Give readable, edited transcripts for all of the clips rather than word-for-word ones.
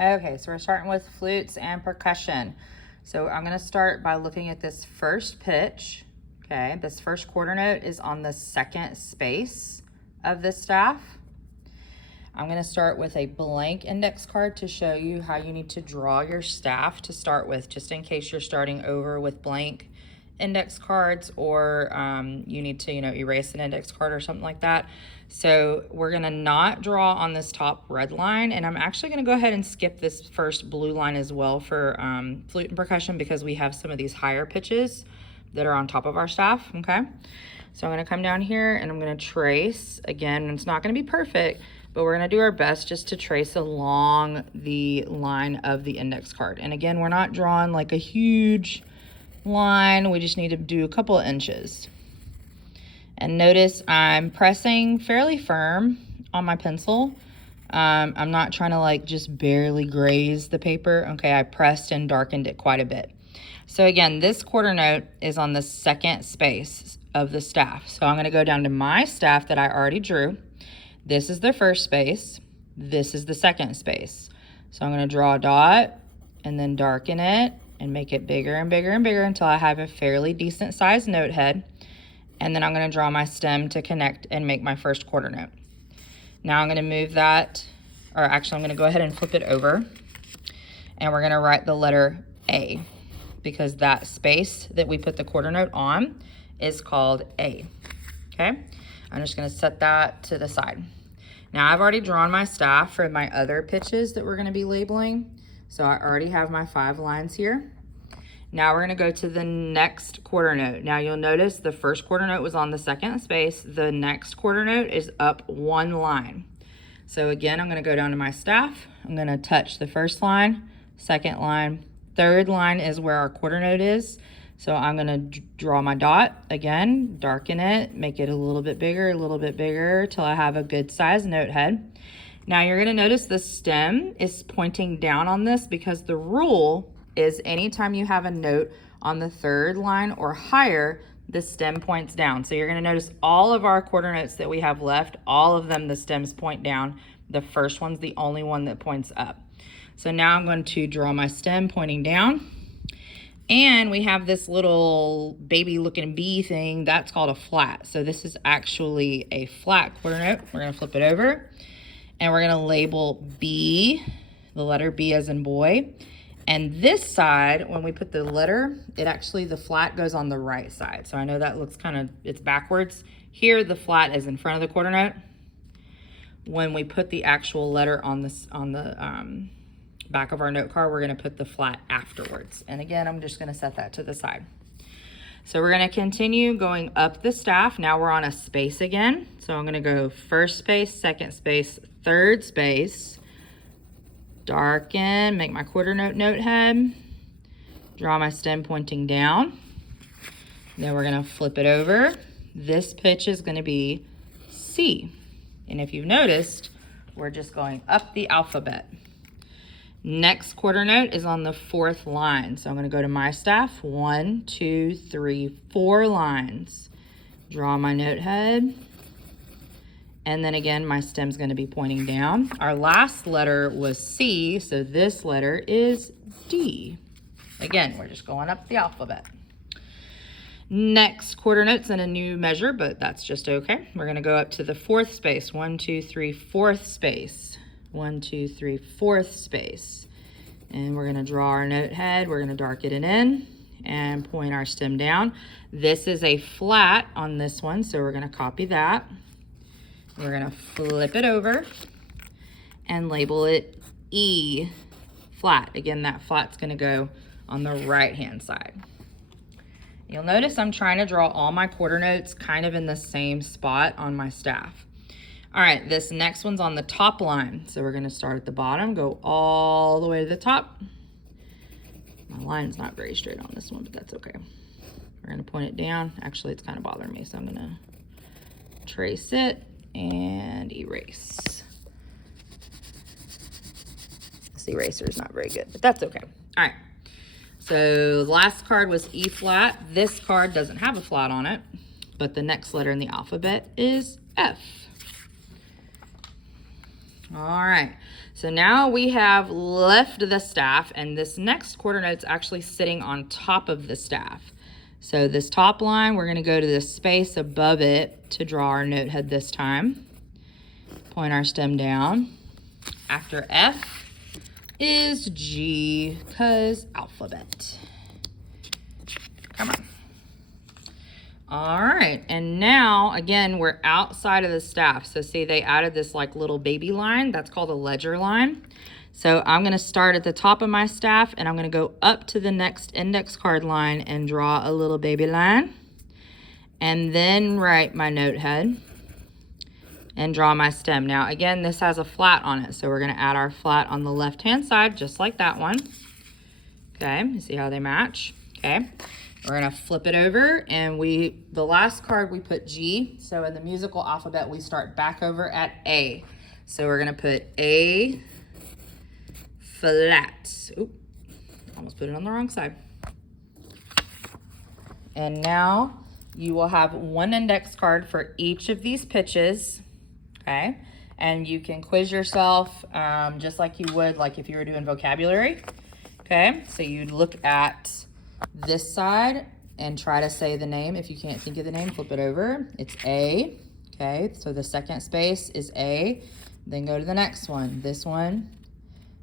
Okay, so we're starting with flutes and percussion. So I'm gonna start by looking at this first pitch. Okay, this first quarter note is on the second space of the staff. I'm gonna start with a blank index card to show you how you need to draw your staff to start with, just in case you're starting over with blank index cards, or you need to, erase an index card or something like that. So we're gonna not draw on this top red line, and I'm actually gonna go ahead and skip this first blue line as well for flute and percussion, because we have some of these higher pitches that are on top of our staff, okay? So I'm gonna come down here and I'm gonna trace. Again, it's not gonna be perfect, but we're gonna do our best just to trace along the line of the index card. And again, we're not drawing like a huge line, we just need to do a couple of inches. And notice I'm pressing fairly firm on my pencil. I'm not trying to like just barely graze the paper. Okay, I pressed and darkened it quite a bit. So again, this quarter note is on the second space of the staff. So I'm gonna go down to my staff that I already drew. This is the first space. This is the second space. So I'm gonna draw a dot and then darken it and make it bigger and bigger and bigger until I have a fairly decent sized note head. And then I'm gonna draw my stem to connect and make my first quarter note. Now I'm gonna move that, or actually I'm gonna go ahead and flip it over, and we're gonna write the letter A, because that space that we put the quarter note on is called A, okay? I'm just gonna set that to the side. Now I've already drawn my staff for my other pitches that we're gonna be labeling. So I already have my 5 lines here. Now we're gonna go to the next quarter note. Now you'll notice the first quarter note was on the second space. The next quarter note is up 1 line. So again, I'm gonna go down to my staff. I'm gonna touch the first line, second line, third line is where our quarter note is. So I'm gonna draw my dot again, darken it, make it a little bit bigger till I have a good size note head. Now you're gonna notice the stem is pointing down on this, because the rule is anytime you have a note on the third line or higher, the stem points down. So you're gonna notice all of our quarter notes that we have left, all of them, the stems point down. The first one's the only one that points up. So now I'm going to draw my stem pointing down. And we have this little baby looking bee thing, that's called a flat. So this is actually a flat quarter note. We're gonna flip it over and we're gonna label B, the letter B as in boy. And this side, when we put the letter, the flat goes on the right side. So I know that looks it's backwards. Here, the flat is in front of the quarter note. When we put the actual letter on the back of our note card, we're gonna put the flat afterwards. And again, I'm just gonna set that to the side. So we're gonna continue going up the staff. Now we're on a space again. So I'm gonna go first space, second space, third space, darken, make my quarter note head, draw my stem pointing down. Then we're gonna flip it over. This pitch is gonna be C. And if you've noticed, we're just going up the alphabet. Next quarter note is on the 4th line. So I'm gonna go to my staff, 1, 2, 3, 4 lines. Draw my note head. And then again, my stem's gonna be pointing down. Our last letter was C, so this letter is D. Again, we're just going up the alphabet. Next quarter note's in a new measure, but that's just okay. We're gonna go up to the 4th space. 1, 2, 3, 4th space. 1, 2, 3, 4th space. And we're gonna draw our note head. We're gonna darken it in and point our stem down. This is a flat on this one, so we're gonna copy that. We're gonna flip it over and label it E flat. Again, that flat's gonna go on the right-hand side. You'll notice I'm trying to draw all my quarter notes kind of in the same spot on my staff. All right, this next one's on the top line. So we're gonna start at the bottom, go all the way to the top. My line's not very straight on this one, but that's okay. We're gonna point it down. Actually, it's kind of bothering me, so I'm gonna trace it and erase. This eraser is not very good, but that's okay. All right, so the last card was E flat. This card doesn't have a flat on it, but the next letter in the alphabet is F. All right, So now we have left the staff, and this next quarter note's actually sitting on top of the staff. So this top line, we're gonna go to the space above it to draw our note head this time. Point our stem down. After F is G, cause alphabet. Come on. All right, and now, again, we're outside of the staff. So see, they added this like little baby line. That's called a ledger line. So I'm gonna start at the top of my staff, and I'm gonna go up to the next index card line and draw a little baby line. And then write my note head and draw my stem. Now, again, this has a flat on it. So we're gonna add our flat on the left-hand side, just like that one. Okay, you see how they match? Okay. We're gonna flip it over, and the last card we put G. So in the musical alphabet, we start back over at A. So we're gonna put A flat. Oop, almost put it on the wrong side. And now you will have one index card for each of these pitches, okay? And you can quiz yourself just like you would like if you were doing vocabulary, okay? So you'd look at this side and try to say the name. If you can't think of the name, flip it over. It's A, okay? So the second space is A. Then go to the next one. This one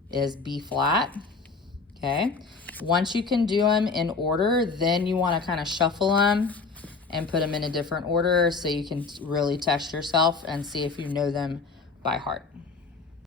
is B flat, okay? Once you can do them in order, then you want to kind of shuffle them and put them in a different order so you can really test yourself and see if you know them by heart.